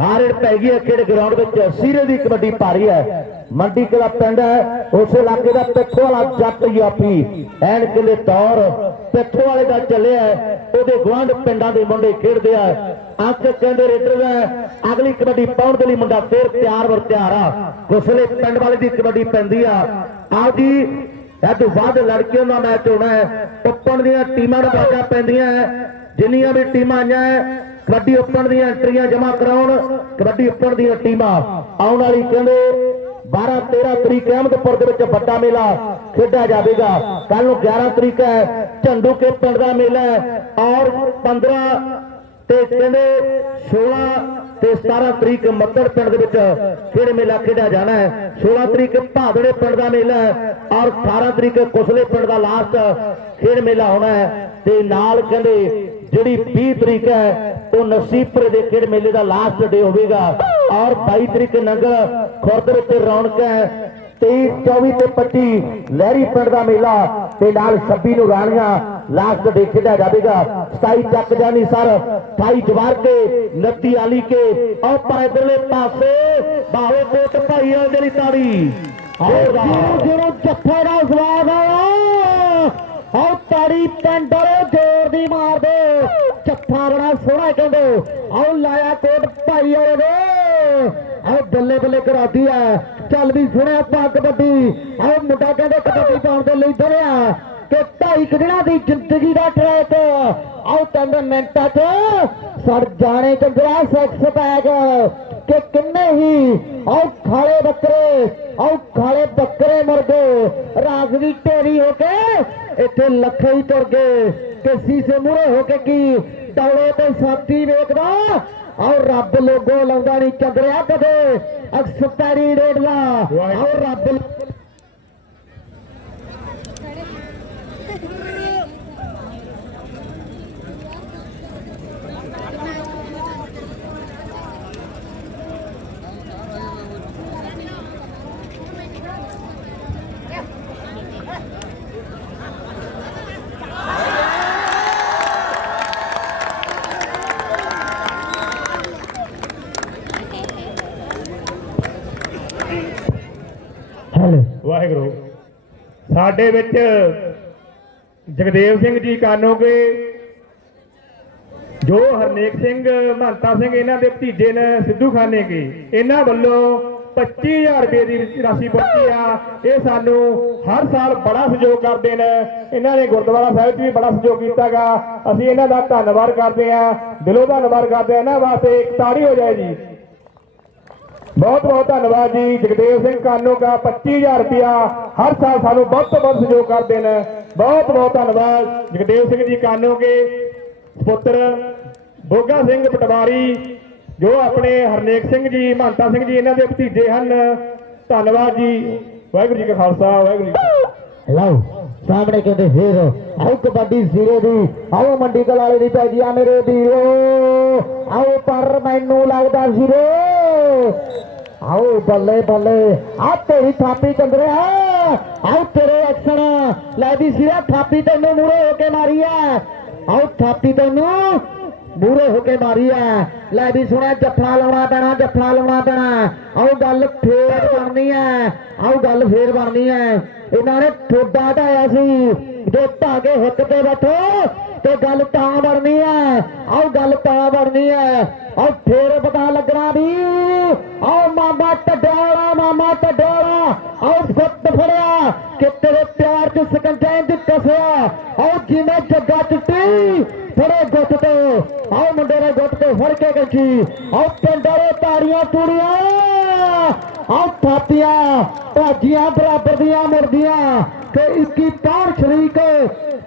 ਹਾਰੜ ਪੈ ਗਈ ਹੈ ਕਿਹੜੇ ਗਰਾਊਂਡ ਵਿੱਚ। ਸੀਰੇ ਦੀ ਕਬੱਡੀ ਭਾਰੀ ਹੈ। ਮੰਡੀ ਕਲਾ ਪਿੰਡ ਹੈ। ਉਸ ਇਲਾਕੇ ਦਾ ਪਿੱਠੋ ਵਾਲਾ ਜੱਟ ਯਾਪੀ। ਐਨ ਕਿਲੇ ਤੌਰ ਪਿੱਠੋ ਵਾਲੇ ਦਾ ਚੱਲਿਆ ਉਹਦੇ ਗਵਾਂਢ ਪਿੰਡਾਂ ਦੇ ਮੁੰਡੇ ਖੇਡਦੇ ਆ। ਅੰਕ ਕਹਿੰਦੇ ਰੇਡਰ ਦਾ ਅਗਲੀ ਕਬੱਡੀ ਪਾਉਣ ਦੇ ਲਈ ਮੁੰਡਾ ਫੇਰ ਤਿਆਰ ਵਰ ਤਿਆਰ ਆ। ਗੁਸਲੇ ਪਿੰਡ ਵਾਲੇ ਦੀ ਕਬੱਡੀ ਪੈਂਦੀ ਆ। ਆਓ ਜੀ ਇਹ ਤੋਂ ਬਾਅਦ ਲੜਕੀਆਂ ਦਾ ਮੈਚ ਹੋਣਾ ਹੈ। ਓਪਨ ਦੀਆਂ ਟੀਮਾਂ ਦਾ ਬਾਜਾ ਪੈਂਦੀਆਂ ਹੈ। ਜਿੰਨੀਆਂ ਵੀ ਟੀਮਾਂ ਆਈਆਂ ਕਬੱਡੀ ਓਪਨ ਦੀਆਂ ਐਂਟਰੀਆਂ ਜਮ੍ਹਾਂ ਕਰਾਉਣ, ਕਬੱਡੀ ਓਪਨ ਦੀਆਂ ਟੀਮਾਂ ਆਉਣ ਵਾਲੀ ਕਹਿੰਦੇ 12 13 ਤਰੀਕ ਅਹਿਮਦਪੁਰ ਦੇ ਵਿੱਚ ਵੱਡਾ ਮੇਲਾ ਖੇਡਿਆ ਜਾਵੇਗਾ। ਕੱਲ ਨੂੰ 11 ਤਰੀਕ ਹੈ, ਝੰਡੂ ਕੇ ਪਿੰਡ ਦਾ ਮੇਲਾ ਹੈ ਔਰ 15 ਤੇ ਕਹਿੰਦੇ 16 ਤੇ 17 ਤਰੀਕ ਮੱਤੜ ਪਿੰਡ ਦੇ ਵਿੱਚ ਖੇਡ ਮੇਲਾ ਖੇਡਿਆ ਜਾਣਾ ਹੈ। 16 ਤਰੀਕ ਭਾਦੜੇ ਪਿੰਡ ਦਾ ਮੇਲਾ ਹੈ ਔਰ 18 ਤਰੀਕ ਕੁਸਲੇ ਪਿੰਡ ਦਾ ਲਾਸਟ ਖੇਡ ਮੇਲਾ ਹੋਣਾ ਹੈ ਤੇ ਨਾਲ ਕਹਿੰਦੇ ਜਿਹੜੀ 20 ਤਰੀਕ ਹੈ ਉਹ ਨਸੀਬਪੁਰ ਦੇ ਖੇਡ ਮੇਲੇ ਦਾ ਲਾਸਟ ਡੇ ਹੋਵੇਗਾ? ਔਰ 22 ਤਰੀਕ ਨੰਗਲ ਖੁਰਦ ਵਿੱਚ ਰੌਣਕ ਹੈ। 23 24 ਤੇ 25 ਲਹਿਰੀ ਪਿੰਡ ਦਾ ਮੇਲਾ ਤੇ ਨਾਲ 26 ਨੂੰ ਰਾਣੀਆਂ ਲਾਸਟ ਡੇ ਖੇਡਿਆ ਜਾਵੇਗਾ। 27 ਚੱਕ ਜਾਨੀ ਸਰ 28 ਜਵਾਰ ਕੇ 29 ਆਲੀ ਕੇ ਔਰ ਪਰ ਇਧਰਲੇ ਪਾਸੇ ਬਾਹੋ ਕੋਟ ਭਾਈ ਦੇ ਲਈ ਤਾੜੀ ਔਰ ਜਿਹਨੂੰ ਜੱਫੇ ਦਾ ਸਵਾਦ ਆਇਆ ਆਓ ਤਾੜੀ ਪੈਂਡਰ ਜ਼ੋਰ ਦੀ ਮਾਰ ਦੇ। ਜੱਫਾ ਬੜਾ ਸੋਹਣਾ ਕਹਿੰਦੇ। ਆਓ ਲਾਇਆ ਕੋਟ ਭਾਈ ਵਾਲੇ ਦੇ। ਆਓ ਬੱਲੇ ਬੱਲੇ ਕਰਾਦੀ ਆ। ਚੱਲ ਵੀ ਸੁਣਿਆ ਪੱਗ ਵੱਡੀ ਆਓ ਮੁੰਡਾ ਕਹਿੰਦੇ ਕਬੱਡੀ ਪਾਉਣ ਦੇ ਲਈ ਧਰਿਆ ਕਿ ਢਾਈ ਦਿਨਾਂ ਦੀ ਜ਼ਿੰਦਗੀ ਦਾ ਟਰੈਕ। ਆਓ ਤਿੰਨ ਮਿੰਟਾਂ 'ਚ ਸੜ ਜਾਣੇ ਕੰਜਰਾ ਸੈਕਸ ਪੈਕ ਕਿ ਕਿੰਨੇ ਹੀ? ਆਓ ਖਾਲੇ ਬੱਕਰੇ, ਆਓ ਖਾਲੇ ਬੱਕਰੇ ਮੁਰਗੇ ਰਾਗ ਦੀ ਢੇਰੀ ਹੋ ਕੇ ਇੱਥੇ ਲੱਖੇ ਹੀ ਤੁਰ ਗਏ। ਕਿ ਸੀਸੇ ਮੂਰੇ ਹੋ ਕੇ ਕੀ? ਡੌਲੇ ਤੇ ਸਾਥੀ ਵੇਖਦਾ। ਆਓ ਰੱਬ ਲੋਗੋ ਲਾਉਂਦਾ ਨਹੀਂ ਚੰਦਰਿਆ ਕਦੇ। ਐਕਸਪਾਇਰੀ ਡੇਟ ਲਾ ਆਓ ਰੱਬ ਹੈਲੋ ਵਾਹਿਗੁਰੂ ਸਾਡੇ ਵਿੱਚ ਜਗਦੇਵ ਸਿੰਘ ਜੀ ਕਾਨੋਗੇ, ਜੋ ਹਰਨੇਕ ਸਿੰਘ, ਮਹੰਤਾ ਸਿੰਘ ਇਹਨਾਂ ਦੇ ਭਤੀਜੇ ਨੇ ਸਿੱਧੂ ਖਾਨੇ ਕੀ, ਇਹਨਾਂ ਵੱਲੋਂ 25000 ਰੁਪਏ ਦੀ ਰਾਸ਼ੀ ਪਹੁੰਚੀ ਆ। ਇਹ ਸਾਨੂੰ ਹਰ ਸਾਲ ਬੜਾ ਸਹਿਯੋਗ ਕਰਦੇ ਨੇ। ਇਹਨਾਂ ਨੇ ਗੁਰਦੁਆਰਾ ਸਾਹਿਬ 'ਚ ਵੀ ਬੜਾ ਸਹਿਯੋਗ ਕੀਤਾਗਾ। ਅਸੀਂ ਇਹਨਾਂ ਦਾ ਧੰਨਵਾਦ ਕਰਦੇ ਆ ਦਿਲੋਂ ਧੰਨਵਾਦ ਕਰਦੇ ਆ ਇਹਨਾਂ ਵਾਸਤੇ ਇੱਕ ਤਾੜੀ ਹੋ ਜਾਏ ਜੀ। ਬਹੁਤ ਬਹੁਤ ਧੰਨਵਾਦ ਜੀ। ਜਗਦੇਵ ਸਿੰਘ ਕਾਨੋ ਦਾ 25000 ਰੁਪਇਆ ਹਰ ਸਾਲ ਸਾਨੂੰ ਬਹੁਤ ਤੋਂ ਬਹੁਤ ਸਹਿਯੋਗ ਕਰਦੇ ਨੇ। ਬਹੁਤ ਬਹੁਤ ਧੰਨਵਾਦ। ਜਗਦੇਵ ਸਿੰਘ ਜੀ ਕਾਨੋ ਕੇ ਬੋਗਾ ਸਿੰਘ ਪਟਵਾਰੀ, ਜੋ ਆਪਣੇ ਹਰਨੇਕ ਸਿੰਘ ਜੀ, ਮਹੰਤਾ ਸਿੰਘ ਜੀ, ਇਹਨਾਂ ਦੇ ਭਤੀਜੇ ਹਨ। ਧੰਨਵਾਦ ਜੀ। ਵਾਹਿਗੁਰੂ ਜੀ ਕਾ ਖਾਲਸਾ, ਵਾਹਿਗੁਰੂ ਜੀ ਲਓ, ਸਾਹਮਣੇ ਕਹਿੰਦੇ, ਫੇਰ ਆਓ ਕਬੱਡੀ ਜ਼ੀਰੋ ਦੀ, ਆਓ ਮੰਡੀ ਕਲਾਲੇ ਦੀ ਪੈ ਗਿਆ ਮੇਰੇ ਵੀਰੋ, ਆਓ ਪਰ ਮੈਨੂੰ ਲੱਗਦਾ ਜ਼ੀਰੋ। ਆਓ ਬੱਲੇ ਬੱਲੇ। ਆ ਤੇਰੀ ਥਾਪੀ ਚੰਦਰਿਆ ਆਓ ਤੇਰੇ ਐਕਸ਼ਨ ਲੈ ਵੀ ਸਿਰਾ ਥਾਪੀ ਤੈਨੂੰ ਮੂਰੇ ਹੋ ਕੇ ਮਾਰੀ ਐ। ਆਓ ਥਾਪੀ ਤੈਨੂੰ ਮੂਰੇ ਹੋ ਕੇ ਮਾਰੀ ਐ। ਲੈ ਵੀ ਸੁਣਿਆ ਜੱਫਾ ਲਾਉਣਾ ਪੈਣਾ ਜੱਫਾ ਲਾਉਣਾ ਪੈਣਾ। ਆਓ ਗੱਲ ਫੇਰ ਬਣਨੀ ਐ। ਆਓ ਗੱਲ ਫੇਰ ਬਣਨੀ ਐ। ਇਹਨਾਂ ਨੇ ਠੋਡਾ ਢਾਇਆ ਸੀ। ਜੇ ਢਾਗੇ ਹਿੱਕ ਤੇ ਬੈਠੋ, ਤੇ ਗੱਲ ਤਾਂ ਬਣਨੀ ਐ। ਆਓ ਗੱਲ ਤਾਂ ਬਣਨੀ ਐ। ਆਓ ਫੇਰ ਪਤਾ ਲੱਗਣਾ ਵੀ ਆਓ ਮਾਮਾ ਟਡਿਆਲਾ ਮਾਮਾ ਟਡਿਆਲਾ ਆਓ ਫੁੱਟ ਫੜਿਆ ਕਿ ਤੇਰੇ ਪਿਆਰ ਚ ਸਕੰਜੇ ਦੀ ਕਸਿਆ ਆਓ ਜਿਵੇਂ ਜੱਗਾ ਚੁੱਟੀ ਫੜੇ ਗੁੱਟ ਤੇ ਆਓ ਮੁੰਡੇ ਨੇ ਗੁੱਟ ਤੇ ਫੜ ਕੇ ਗੰਜੀ ਆਓ ਪਿੰਡਾਰੇ ਤਾੜੀਆਂ ਤੂੜੀਆਂ ਆਓ ਥਾਪੀਆਂ ਭਾਜੀਆਂ ਬਰਾਬਰ ਦੀਆਂ ਮੁਰਦੀਆਂ ਤੇ 21 ਪਾਉਣ ਸ਼ਰੀਕ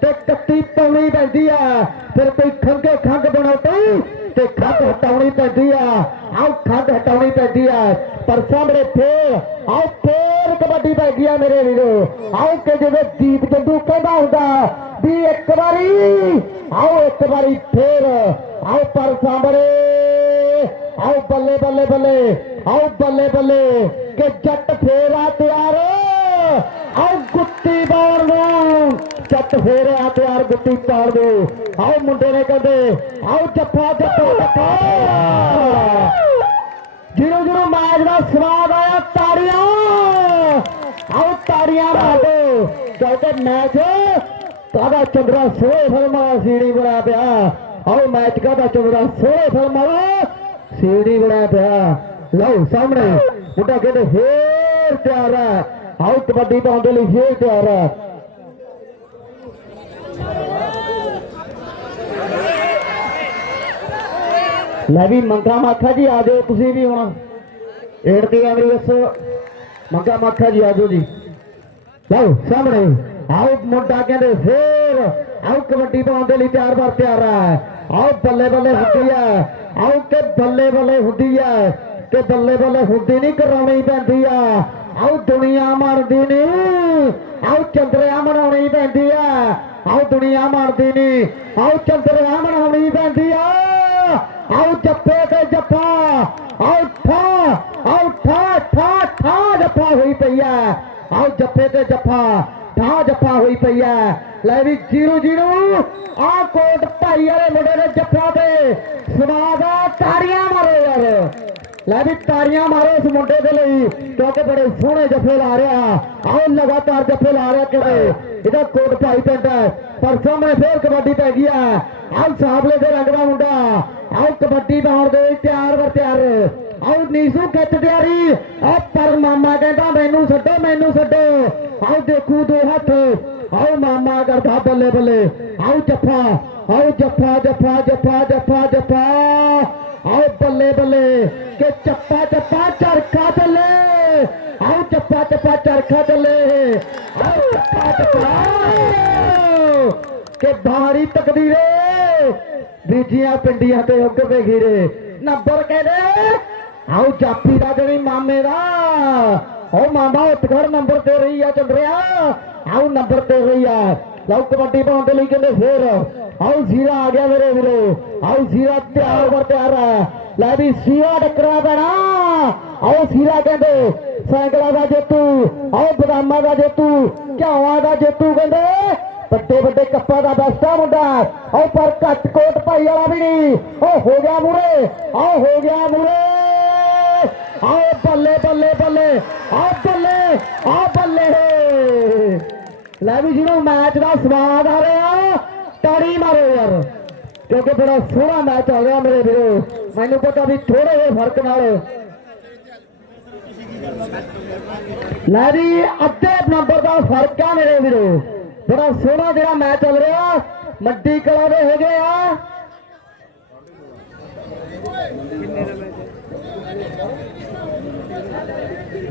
ਤੇ 31 ਪਾਉਣੀ ਪੈਂਦੀ ਆ ਫਿਰ ਕੋਈ ਖੰਗੇ ਖੰਗ ਬਣਾਉਤੀ ਤੇ ਖੰਗ ਹਟਾਉਣੀ ਪੈਂਦੀ ਆ। ਆਓ ਖੰਗ ਹਟਾਉਣੀ ਪੈਂਦੀ ਆ। ਪਰ ਸਾਹਮਣੇ ਫੇਰ, ਆਓ ਫੇਰ ਕਬੱਡੀ ਪੈ ਗਈ ਆ ਮੇਰੇ ਵੀਰੋ। ਆਓ ਕਿ ਜਿਵੇਂ ਦੀਪ ਜੰਦੂ ਕਹਿੰਦਾ ਹੁੰਦਾ ਵੀ ਇੱਕ ਵਾਰੀ, ਆਓ ਇੱਕ ਵਾਰੀ ਫੇਰ। ਆਓ ਪਰ ਸਾਹਮਣੇ, ਆਓ ਬੱਲੇ ਬੱਲੇ ਬੱਲੇ, ਆਓ ਬੱਲੇ ਬੱਲੇ, ਕਿ ਜੱਟ ਫੇਰਾ ਤਿਆਰ। ਆਓ ਗੁੱਤੀ ਬਾਣ ਨੂੰ ਜੱਟ ਫੇਰਾ ਤਿਆਰ ਗੁੱਤੀ ਪਾੜ ਦੋ ਆਓ ਮੁੰਡੇ ਨੇ ਕਹਿੰਦੇ, ਆਓ ਜੱਫਾ ਜੱਫਾ ਜੱਫਾ। ਜਿਹਨੂੰ ਜਿਹਨੂੰ ਮੈਚ ਦਾ ਸਵਾਦ ਆਇਆ, ਤਾੜੀਆਂ। ਆਓ ਤਾੜੀਆਂ ਮਾਰੋ। ਕਿਉਂਕਿ ਮੈਚ ਕਾਦਾ ਚੰਦਰਾ ਸੋਹਣੇ ਫਿਲਮਾਂ ਦਾ ਸੀੜੀ ਬਣਾ ਪਿਆ। ਆਓ ਮੈਚ ਕਾਦਾ ਚੰਦਰਾ ਸੋਹਣੇ ਫਿਲਮਾਂ ਦਾ ਸੀੜੀ ਬਣਾ ਪਿਆ। ਲਓ ਸਾਹਮਣੇ, ਮੁੰਡਾ ਕਹਿੰਦੇ ਫੇਰ ਤਿਆਰ ਹੈ ਆਓ ਕਬੱਡੀ ਪਾਉਣ ਦੇ ਲਈ ਫੇਰ ਤਿਆਰ ਹੈ। ਲੈ ਵੀ ਮੰਗਾ ਮਾਖਾ ਜੀ, ਆ ਜਾਓ ਤੁਸੀਂ ਵੀ ਹੁਣ। ਏੜ ਦੀ ਐਮਰੀ ਮੰਗਾ ਮਾਖਾ ਜੀ, ਆ ਜਾਓ ਜੀ। ਲਓ ਸਾਹਮਣੇ। ਆਓ ਮੁੰਡਾ ਕਹਿੰਦੇ ਫੇਰ ਆਓ ਕਬੱਡੀ ਪਾਉਣ ਦੇ ਲਈ ਤਿਆਰ ਬਰ ਤਿਆਰ ਹੈ। ਆਓ ਬੱਲੇ ਬੱਲੇ ਹੁੰਦੀ ਹੈ। ਆਓ ਕਿ ਬੱਲੇ ਬੱਲੇ ਹੁੰਦੀ ਹੈ। ਕਿ ਬੱਲੇ ਬੱਲੇ ਹੁੰਦੀ ਨਹੀਂ, ਕਰਾਉਣੀ ਪੈਂਦੀ ਆ ਆਓ ਦੁਨੀਆ ਮੰਨਦੀ ਨਹੀਂ ਆਓ ਚੰਦਰਿਆ ਮਨਾਉਣੀ ਪੈਂਦੀ ਆ। ਆਓ ਦੁਨੀਆ ਮੰਨਦੀ ਨਹੀਂ ਆਓ ਚੰਦਰਿਆ ਮਨਾਉਣੀ ਪੈਂਦੀ ਆ। ਆਓ ਜੱਫੇ ਤੇ ਜੱਫਾ। ਆਓ ਠਾ ਆਓ ਠਾ ਠਾ ਠਾ ਜੱਫਾ ਹੋਈ ਪਈ ਆ। ਆਓ ਜੱਫੇ ਤੇ ਜੱਫਾ, ਠਾ ਜੱਫਾ ਹੋਈ ਪਈ ਆ। ਲੈ ਵੀ ਜੀਰੂ ਜੀਰੂ, ਆ ਕੋਟ ਭਾਈ ਵਾਲੇ ਮੁੰਡੇ ਦੇ ਜੱਫਾ ਤੇ ਸਮਾਦਾ ਤਾੜੀਆਂ ਮਾਰੋ ਯਾਰ। ਲੈ ਵੀ ਤਾਰੀਆਂ ਮਾਰੋ ਇਸ ਮੁੰਡੇ ਦੇ ਲਈ, ਕਿਉਂਕਿ ਬੜੇ ਸੋਹਣੇ ਜੱਫੇ ਲਾ ਰਿਹਾ। ਆਓ ਲਗਾਤਾਰ ਜੱਫੇ ਲਾ ਰਿਹਾ ਕਿਵੇਂ? ਇਹਦਾ ਕੋਟ ਭਾਈ ਪਿੰਡ ਹੈ, ਪਰ ਸਾਹਮਣੇ ਫੇਰ ਕਬੱਡੀ ਪੈ ਗਈ ਆ ਆਓ ਸਾਹਮਣੇ ਦੇ ਰੰਗ ਦਾ ਮੁੰਡਾ। ਆਓ ਕਬੱਡੀ ਪਾਉਣ ਦੇ ਤਿਆਰ ਵਰ ਤਿਆਰ। ਆਓ ਨੀਸੂ ਖਿੱਚ ਤਿਆਰੀ। ਆ ਪਰ ਮਾਮਾ ਕਹਿੰਦਾ, ਮੈਨੂੰ ਛੱਡੋ ਮੈਨੂੰ ਛੱਡੋ। ਆਓ ਦੇਖੂ ਦੋ ਹੱਥ। ਆਓ ਮਾਮਾ ਕਰਦਾ ਬੱਲੇ ਬੱਲੇ। ਆਓ ਜੱਫਾ। ਆਓ ਜੱਫਾ ਜੱਫਾ ਜੱਫਾ ਜੱਫਾ ਜੱਫਾ। ਆਓ ਬੱਲੇ ਬੱਲੇ, ਕਿ ਚੱਪਾ ਚੱਪਾ ਚਰਖਾ ਚੱਲੇ। ਆਓ ਚੱਪਾ ਚੱਪਾ ਚਰਖਾ ਚੱਲੇ। ਆਓ ਚੱਪਾ ਚੱਪਾ। ਕਿ ਬਾਹਰੀ ਤਕਦੀਰੇ ਬੀਜੀਆਂ ਪਿੰਡੀਆਂ ਤੇ ਉੱਗਦੇ ਖੀਰੇ ਨੰਬਰ ਕਹਿੰਦੇ, ਆਓ ਜਾਪੀ ਦਾ ਜਿਹੜੀ ਮਾਮੇ ਦਾ। ਉਹ ਮਾਮਾ ਉਤਗੜ ਨੰਬਰ ਤੇ ਰਹੀ ਆ ਚੰਦਰਿਆ। ਆਓ ਨੰਬਰ ਤੇ ਰਹੀ ਆ ਲਓ ਕਬੱਡੀ ਪਾਉਣ ਦੇ ਲਈ ਕਹਿੰਦੇ ਫੇਰ ਆਓ ਜ਼ੀਰਾ ਆ ਗਿਆ ਮੇਰੇ ਵੀਰੋ ਆਓ ਜ਼ੀਰਾ ਤਿਆਰ ਵਰ ਤਿਆਰ ਆ ਲੈ ਵੀ ਸੀਰਾ ਟੱਕਰਾ ਪੈਣਾ ਆਓ ਸੀਰਾ ਕਹਿੰਦੇ ਸਾਈਕਲਾਂ ਦਾ ਜੇਤੂ ਆਓ ਬਦਾਮਾਂ ਦਾ ਜੇਤੂ ਘਿਆਵਾਂ ਦਾ ਜੇਤੂ ਕਹਿੰਦੇ ਵੱਡੇ ਵੱਡੇ ਕੱਪਾਂ ਦਾ ਬਸਤਾ ਮੁੰਡਾ ਆਓ ਪਰ ਘੱਟ ਕੋਟ ਭਾਈ ਵਾਲਾ ਵੀ ਨਹੀਂ ਉਹ ਹੋ ਗਿਆ ਮੂਰੇ ਆਓ ਹੋ ਗਿਆ ਮੂਰੇ ਆਓ ਬੱਲੇ ਬੱਲੇ ਬੱਲੇ ਆਓ ਬੱਲੇ ਆਓ ਬੱਲੇ ਲੈ ਵੀ ਜਿਹਨੂੰ ਮੈਚ ਦਾ ਸਵਾਦ ਆ ਰਿਹਾ, ਤਾੜੀ ਮਾਰੋ ਯਾਰ। ਕਿਉਂਕਿ ਬੜਾ ਸੋਹਣਾ ਮੈਚ ਆ ਗਿਆ ਮੇਰੇ ਵੀਰੋ। ਮੈਨੂੰ ਪਤਾ ਵੀ ਥੋੜੇ ਜਿਹੇ ਫ਼ਰਕ ਨਾਲ। ਲੈ ਵੀ ਅੱਧੇ ਨੰਬਰ ਦਾ ਫ਼ਰਕ ਆ ਮੇਰੇ ਵੀਰੋ। ਬੜਾ ਸੋਹਣਾ ਜਿਹੜਾ ਮੈਚ ਚੱਲ ਰਿਹਾ। ਮੱਡੀ ਕਲਾ ਦੇ ਹੈਗੇ ਆ।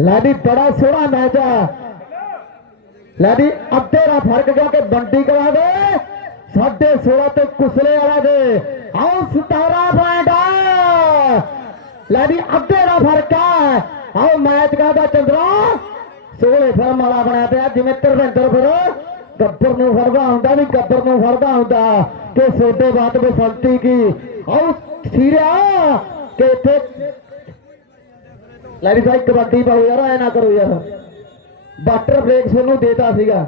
ਲੈ ਵੀ ਬੜਾ ਸੋਹਣਾ ਮੈਚ ਆ। ਲੈ ਵੀ ਅੱਧੇ ਦਾ ਫ਼ਰਕ ਗਿਆ ਕਿ ਬੰਡੀ ਕਰਾ ਦੇ। ਸਾਢੇ 16 ਤੇ ਕੁਸਲੇ ਵਾਲਾ ਦੇ। ਆਓ 17 ਪੁਆਇੰਟ ਲੈ ਵੀ ਅੱਧੇ ਦਾ ਫ਼ਰਕ ਹੈ ਆਓ ਮੈਚ ਦਾ ਚੰਦਰਾ। ਸੋਹਣੇ ਫਿਲਮ ਵਾਲਾ ਬਣਿਆ ਪਿਆ ਜਿਵੇਂ ਧਰਮਿੰਦਰ ਫਿਰ ਗੱਬਰ ਨੂੰ ਫੜਦਾ ਹੁੰਦਾ, ਵੀ ਗੱਬਰ ਨੂੰ ਫੜਦਾ ਹੁੰਦਾ। ਕਿ ਸੋਡੇ ਬਾਤ ਬਸੰਤੀ ਕੀ। ਆਓ ਸੀਰਿਆ, ਕਿ ਇੱਥੇ ਲੈ ਵੀ ਭਾਈ ਕਬੱਡੀ ਪਾਓ ਯਾਰ, ਐ ਨਾ ਕਰੋ ਯਾਰ। ਵਾਟਰ ਬ੍ਰੇਕ ਤੁਹਾਨੂੰ ਦੇਤਾ ਸੀਗਾ।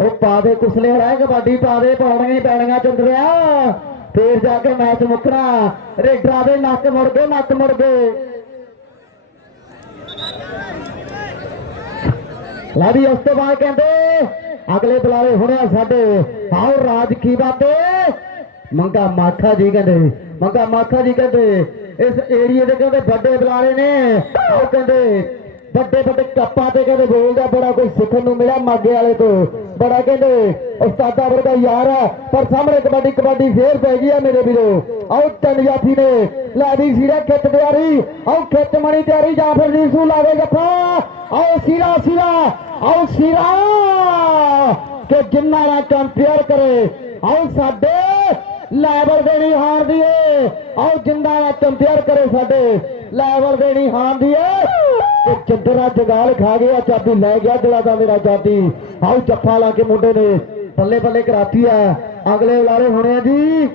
ਉਹ ਪਾ ਦੇ, ਕੁਸਲੇ ਹੜਾ ਕਬੱਡੀ ਪਾ ਦੇ, ਪਾਉਣੀਆਂ ਹੀ ਪੈਣੀਆਂ ਚੰਦਰਿਆ ਫੇਰ ਜਾ ਕੇ ਮੈਚ ਮੁੱਕਣਾ। ਰੇਡਰਾਂ ਦੇ ਨੱਕ ਮੁੜ ਗਏ, ਨੱਕ ਮੁੜ ਗਏ। ਲੈ ਵੀ ਉਸ ਤੋਂ ਬਾਅਦ ਕਹਿੰਦੇ, ਅਗਲੇ ਬੁਲਾਰੇ ਹੁਣੇ ਆ ਸਾਡੇ। ਆਓ ਰਾਜ ਕੀ ਬਾਤੇ ਮੰਗਾ ਮਾਖਾ ਜੀ ਕਹਿੰਦੇ, ਮੰਗਾ ਮਾਖਾ ਜੀ ਕਹਿੰਦੇ ਇਸ ਏਰੀਏ ਦੇ ਕਹਿੰਦੇ ਵੱਡੇ ਬੁਲਾਰੇ ਨੇ। ਆਓ ਕਹਿੰਦੇ ਵੱਡੇ ਵੱਡੇ ਕੱਪਾਂ ਤੇ ਕਹਿੰਦੇ ਬੋਲਦਾ, ਬੜਾ ਕੁਝ ਸਿੱਖਣ ਨੂੰ ਮਿਲਿਆ ਮਾਗੇ ਵਾਲੇ ਤੋਂ। ਬੜਾ ਕਹਿੰਦੇ ਉਸਤਾਦਾ ਵਰਗਾ ਯਾਰ ਹੈ ਪਰ ਸਾਹਮਣੇ ਕਬੱਡੀ ਕਬੱਡੀ ਫੇਰ ਪੈ ਗਈ ਆ ਮੇਰੇ ਵੀਰੋ। ਆਓ ਤਿੰਨ ਜਾਫੀ ਨੇ, ਲੈ ਦੀ ਸੀਰਾ ਖਿੱਚ ਤਿਆਰੀ, ਆਓ ਖਿੱਚ ਮਣੀ ਤਿਆਰੀ, ਜਾਂ ਫਿਰ ਨੀਸੂ ਲਾਵੇ ਜੱਫਾ। ਆਓ ਸੀਰਾ ਸੀਰਾ, ਆਓ ਸੀਰਾ, ਕਿ ਜਿੰਨਾ ਦਾ ਕੰਪੇਅਰ ਕਰੇ। ਆਓ ਸਾਡੇ ਲੈਵਲ ਦੇਣੀ ਨਹੀਂ ਹਾਰਦੀ ਏ ਆਓ ਜਿੰਨਾ ਦਾ ਕੰਪੇਅਰ ਕਰੇ ਸਾਡੇ। ਲੈਵਲ ਦੇ ਨਹੀਂ ਹਾਰਦੀ ਏ ਕਿ ਚੰਦਰਾ ਜਗਾਲ ਖਾ ਗਿਆ ਚਾਬੀ ਲੈ ਗਿਆ ਦਿਲਾ ਦਾ ਮੇਰਾ ਚਾਬੀ ਆਓ ਜੱਫਾ ਲਾ ਕੇ ਮੁੰਡੇ ਨੇ। ਬੱਲੇ ਬੱਲੇ ਕਰਾਤੀ ਆ। ਅਗਲੇ ਉਲਾਰੇ ਹੋਣੇ ਆ ਜੀ।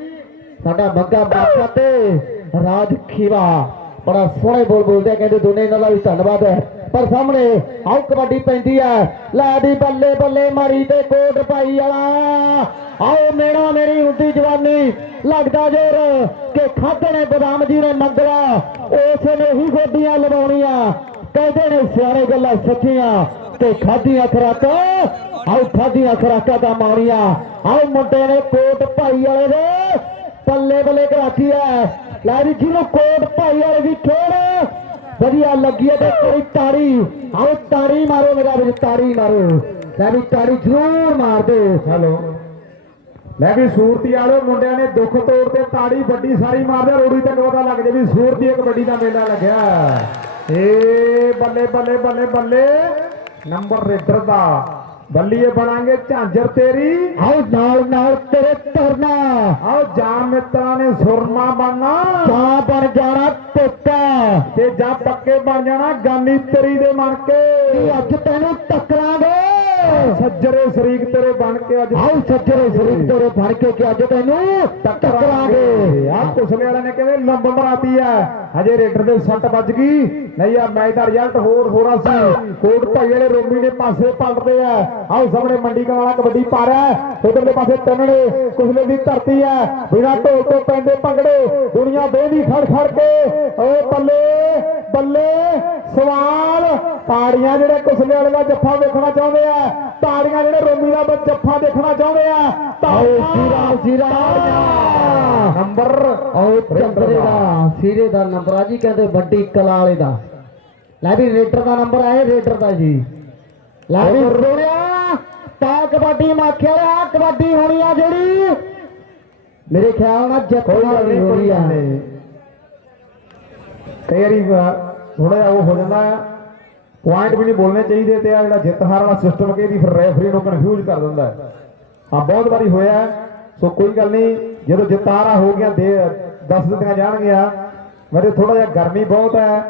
ਸਾਡਾ ਬੱਗਾ ਬਾਪਾ ਤੇ ਰਾਜ ਖੀਵਾ। ਬੜਾ ਸੋਹਣੇ ਬੋਲ ਬੋਲਦੇ ਆ, ਕਹਿੰਦੇ ਦੋਨੇ ਇਹਨਾਂ ਦਾ ਵੀ ਧੰਨਵਾਦ ਹੈ। ਪਰ ਸਾਹਮਣੇ ਆਓ ਕਬੱਡੀ ਪੈਂਦੀ ਹੈ ਲੈ ਬੱਲੇ ਬੱਲੇ ਮਾਰੀ ਤੇ ਕੋਟ ਪਾਈ ਵਾਲਾ। ਆਓ ਮੇਰਾ ਮੇਰੀ ਹੁੰਦੀ ਜਵਾਨੀ, ਲੱਗਦਾ ਜੋਰ ਕਿ ਖਾਦੇ ਬਦਾਮ ਜੀ ਨੇ ਮੰਗਲਾ, ਉਸ ਨੇ ਹੀ ਗੋਡੀਆਂ ਲਵਾਉਣੀਆਂ, ਕਹਿੰਦੇ ਨੇ ਸਿਆਣੇ ਗੱਲਾਂ ਸੱਚੀਆਂ ਤੇ ਖਾਦੀਆਂ ਖਰਾਕਾਂ, ਆਓ ਖਾਦੀਆਂ ਖਰਾਕਾਂ ਦਾ ਮਾਰੀਆਂ। ਆਓ ਮੁੰਡੇ ਨੇ ਕੋਟ ਭਾਈ ਵਾਲੇ ਦੇ, ਪੱਲੇ ਬੱਲੇ ਕਰਾਤੀ ਹੈ ਲੈ ਵੀ ਜਿਹਨੂੰ ਕੋਟ ਭਾਈ ਵਾਲੇ ਦੀ ਖੇਡ, ਵਧੀਆ ਲੱਗੀ ਹੈ ਤੇ ਕੋਈ ਤਾੜੀ। ਆਓ ਤਾੜੀ ਮਾਰੋ ਮੇਰਾ ਵੀ ਤਾੜੀ ਮਾਰੋ। ਲੈ ਵੀ ਤਾੜੀ ਜ਼ਰੂਰ ਮਾਰ ਦਿਓ ਹੈਲੋ। ਲੈ ਵੀ ਸੂਰਤੀ ਵਾਲੇ ਮੁੰਡਿਆਂ ਨੇ ਦੁੱਖ ਤੋੜ ਤੇ ਤਾੜੀ ਵੱਡੀ ਸਾਰੀ ਮਾਰਦੇ ਰੋੜੀ ਤੱਕ ਪਤਾ ਲੱਗ ਜੇ ਵੀ ਸੂਰਤੀ ਇੱਕ ਵੱਡੀ ਦਾ ਮੇਲਾ ਲੱਗਿਆ। ਏ ਬੱਲੇ ਬੱਲੇ ਬੱਲੇ ਬੱਲੇ ਨੰਬਰ ਰੇਡਰ ਦਾ। ਬੱਲੀਏ ਬਣਾਂਗੇ ਝਾਂਜਰ ਤੇਰੀ। ਆਓ ਨਾਲ ਨਾਲ ਤੇਰੇ ਧਰਨਾ। ਆਓ ਜਾਨ ਮਿੱਤਰਾਂ ਨੇ ਸੁਰਮਾ ਬਣਨਾ। ਜਾਂ ਬਣ ਜਾਣਾ ਟੋਕਾ ਤੇ ਜਾਂ ਪੱਕੇ ਬਣ ਜਾਣਾ ਗਾਨੀ ਤੇਰੀ ਦੇ ਮਣ ਕੇ ਅੱਜ ਤੈਨੂੰ ਟੱਕਰਾਂਗੇ। ਸੱਜਰੇ ਸ਼ਰੀਕ ਤੇਰੇ ਬਣ ਕੇ ਅੱਜ ਆਓ ਸੱਜਰੇ ਸਰੀਰ ਤੇਰੇ ਫੜ ਕੇ ਕਿ ਅੱਜ ਤੈਨੂੰ ਟੱਕਰਾਂਗੇ। ਆ ਕੁਸਲੇ ਵਾਲਿਆਂ ਨੇ ਕਹਿੰਦੇ ਲੰਬ ਮਰਾਤੀ ਆ ਹਜੇ ਰੇਡਰ ਦੇ ਸੱਟ ਵੱਜ ਗਈ। ਨਹੀਂ ਆ ਮੈਚ ਦਾ ਰਿਜ਼ਲਟ ਹੋਰ ਹੋਣਾ ਸੀ। ਕੋਟ ਭਾਈ ਵਾਲੇ ਰੋਮੀ ਨੇ ਪਾਸੇ ਪਲਟਦੇ ਆ ਆਓ ਸਾਹਮਣੇ ਮੰਡੀ ਕਾ ਵਾਲਾ ਕਬੱਡੀ ਪਾ ਰਿਹਾ ਉਧਰਲੇ ਪਾਸੇ ਤਿੰਨ ਨੇ। ਕੁਸਲੇ ਦੀ ਧਰਤੀ ਆ ਬਿਨਾ ਢੋਲ ਤੋਂ ਪੈਂਦੇ ਭੰਗੜੇ। ਦੁਨੀਆ ਬੇਦੀ ਖੜ ਖੜ ਕੇ। ਓਏ ਬੱਲੇ ਬੱਲੇ ਸਵਾਲ। ਤਾੜੀਆਂ ਜਿਹੜੇ ਕੁਸਲੇ ਵਾਲੇ ਦਾ ਜੱਫਾ ਵੇਖਣਾ ਚਾਹੁੰਦੇ ਆ ਤਾੜੀਆਂ ਜਿਹੜੇ ਰੋਮੀ ਦਾ ਜੱਫਾ ਦੇਖਣਾ ਚਾਹੁੰਦੇ ਆ। ਆਓ ਸੀਰਾ ਸੀਰਾ। ਨੰਬਰ। ਆਓ ਚੰਦਰੇ ਦਾ ਸੀਰੇ ਦਾ ਨੰਬਰ। ਆ ਜੀ ਕਹਿੰਦੇ ਵੱਡੀ ਕਲਾ ਵਾਲੇ ਦਾ। ਲੈ ਵੀ ਰੇਡਰ ਦਾ ਨੰਬਰ ਆਏ ਰੇਡਰ ਦਾ ਜੀ। ਲੈ ਵੀ ਸੋਹਣਿਆ ਤਾਂ ਕਬੱਡੀ ਮਾਖੇ ਵਾਲਾ ਕਬੱਡੀ ਹੋਣੀ ਆ ਜਿਹੜੀ। ਮੇਰੇ ਖਿਆਲ ਨਾਲ ਜਿੱਤ ਕੋਈ ਗੱਲ ਵਾਲੀ ਨਹੀਂ ਹੋਣੀ ਆ। ਕਈ ਵਾਰੀ ਥੋੜਾ ਉਹ ਹੋ ਜਾਂਦਾ ਹੈ ਪੁਆਇੰਟ ਵੀ ਨਹੀਂ ਬੋਲਣੇ ਚਾਹੀਦੇ ਤੇ ਆ ਜਿਹੜਾ ਜਿੱਤ ਹਾਰ ਵਾਲਾ ਸਿਸਟਮ ਕਿ ਇਹਦੀ ਫਿਰ ਰੈਫਰੀ ਨੂੰ ਕਨਫਿਊਜ਼ ਕਰ ਦਿੰਦਾ ਹੈ। ਹਾਂ, ਬਹੁਤ ਵਾਰੀ ਹੋਇਆ ਸੋ ਕੋਈ ਗੱਲ ਨਹੀਂ, ਜਦੋਂ ਜਿੱਤ ਹਾਰਾ ਹੋ ਗਿਆ, ਦੇ ਦੱਸ ਦਿੱਤੀਆਂ ਜਾਣਗੀਆਂ। ਮੇਰੇ ਥੋੜਾ ਜਿਹਾ ਗਰਮੀ ਬਹੁਤ ਹੈ।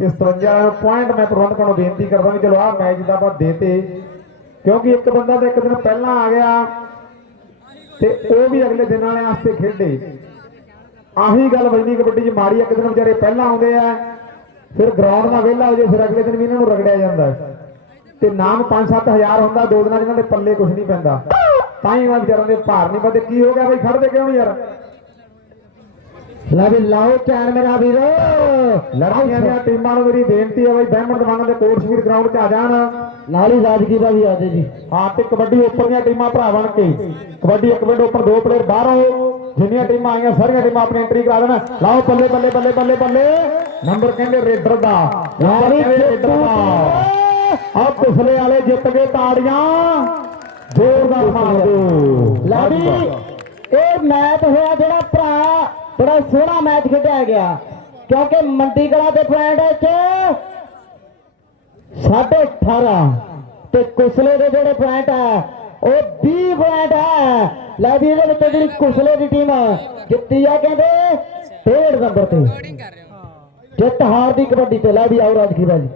ਇਸ 53 ਪੁਆਇੰਟ ਮੈਂ ਪ੍ਰਬੰਧਕਾਂ ਨੂੰ ਬੇਨਤੀ ਕਰਦਾ ਵੀ ਚਲੋ ਆਹ ਮੈਚ ਦਾ ਆਪਾਂ ਦੇਤੇ। ਕਿਉਂਕਿ ਇੱਕ ਬੰਦਾ ਤਾਂ ਇੱਕ ਦਿਨ ਪਹਿਲਾਂ ਆ ਗਿਆ ਤੇ ਉਹ ਵੀ ਅਗਲੇ ਦਿਨਾਂ ਵਾਲਿਆਂ ਵਾਸਤੇ ਖੇਡੇ। ਆਹੀ ਗੱਲ ਵਜਨੀ ਕਬੱਡੀ 'ਚ, ਮਾੜੀ ਇੱਕ ਦਿਨ ਵਿਚਾਰੇ ਪਹਿਲਾਂ ਆਉਂਦੇ ਆ। ਫਿਰ ਗਰਾਊਂਡ ਦਾ ਵਿਹਲਾ ਹੋ ਜੇ ਫਿਰ ਅਗਲੇ ਦਿਨ ਵੀ ਇਹਨਾਂ ਨੂੰ ਰਗੜਿਆ ਜਾਂਦਾ ਹੈ। ਤੇ ਨਾਮ 5-7 ਹਜ਼ਾਰ ਹੁੰਦਾ ਦੋ ਦਿਨਾਂ ਇਹਨਾਂ ਦੇ ਪੱਲੇ ਕੁਝ ਨਹੀਂ ਪੈਂਦਾ। ਤਾਂ ਹੀ ਇਹਨਾਂ ਵਿਚਾਰਾਂ ਦੇ ਭਾਰ ਨਹੀਂ ਵੱਧਦੇ। ਕੀ ਹੋ ਗਿਆ ਬਈ ਖੜਦੇ ਕਿਉਂ ਨਹੀਂ ਯਾਰ? ਲੈ ਵੀ ਲਾਓ ਚੈਨ ਮੇਰਾ ਵੀਰ। ਲੜਾਈਆਂ ਦੀਆਂ ਟੀਮਾਂ ਨੂੰ ਮੇਰੀ ਬੇਨਤੀ ਹੈ ਬਈ ਬਹਿਮਣ ਦਵਾਨਾਂ ਦੇ ਕੋਰਸ ਵੀਰ ਗਰਾਊਂਡ 'ਚ ਆ ਜਾਣ। ਨਾਲ ਹੀ ਰਾਜਗੀ ਦਾ ਵੀ ਆ ਜੇ ਜੀ। ਹਾਂ ਤੇ ਕਬੱਡੀ ਓਪਨ ਦੀਆਂ ਟੀਮਾਂ ਭਰਾ ਬਣ ਕੇ। ਕਬੱਡੀ ਇੱਕ ਮਿੰਟ ਉੱਪਰ ਦੋ ਪਲੇਅਰ ਬਾਹਰੋਂ ਜਿੰਨੀਆਂ ਟੀਮਾਂ ਆਈਆਂ ਸਾਰੀਆਂ ਟੀਮਾਂ ਆਪਣੀ ਐਂਟਰੀ ਕਰਾ ਦੇਣ। ਲਾਓ ਬੱਲੇ ਬੱਲੇ ਬੱਲੇ ਬੱਲੇ ਬੱਲੇ। ਨੰਬਰ ਕਹਿੰਦੇ ਰੇਡਰ ਦਾ। ਨੰਬਰ ਰੇਡਰ ਦਾ। ਆ ਪਿਛਲੇ ਵਾਲੇ ਜਿੱਤ ਗਏ ਤਾੜੀਆਂ। ਜ਼ੋਰਦਾਰ ਮਾਰ ਦਿਓ। ਲੈ ਵੀ ਇਹ ਮੈਚ ਹੋਇਆ ਜਿਹੜਾ ਭਰਾ ਬੜਾ ਸੋਹਣਾ ਮੈਚ ਖੇਡਿਆ ਗਿਆ। ਕਿਉਂਕਿ ਮੰਡੀ ਕਲਾ ਦੇ ਪੁਆਇੰਟ ਵਿੱਚ ਸਾਢੇ 18 ਤੇ ਕੁਸਲੇ ਦੇ ਜਿਹੜੇ ਪੁਆਇੰਟ ਆ ਉਹ 20 ਪੁਆਇੰਟ ਹੈ। ਲੈ ਵੀ ਇਹਦੇ ਵਿੱਚ ਜਿਹੜੀ ਕੁਸਲੇ ਦੀ ਟੀਮ ਜਿੱਤੀ ਆ ਕਹਿੰਦੇ ਡੇਢ ਨੰਬਰ ਤੇ। ਜਿੱਤ ਹਾਰ ਦੀ ਕਬੱਡੀ ਤੇ। ਲੈ ਵੀ ਆਓ ਰਾਜਖੀ ਬਾਜੀ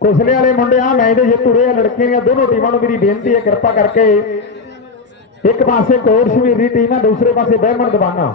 ਕੁਸਲੇ ਵਾਲੇ ਮੁੰਡੇ ਆ ਮੈਚ ਦੇ ਜਿੱਤੂ ਰਹੇ ਆ, ਲੜਕੀਆਂ ਦੀਆਂ ਦੋਨੋਂ ਟੀਮਾਂ ਨੂੰ ਮੇਰੀ ਬੇਨਤੀ ਹੈ, ਕਿਰਪਾ ਕਰਕੇ ਇੱਕ ਪਾਸੇ ਕੋਟ ਸ਼ਮੀਰ ਦੀ ਟੀਮ ਹੈ ਦੂਸਰੇ ਪਾਸੇ ਬਹਿਮਨ ਦਵਾਨਾ।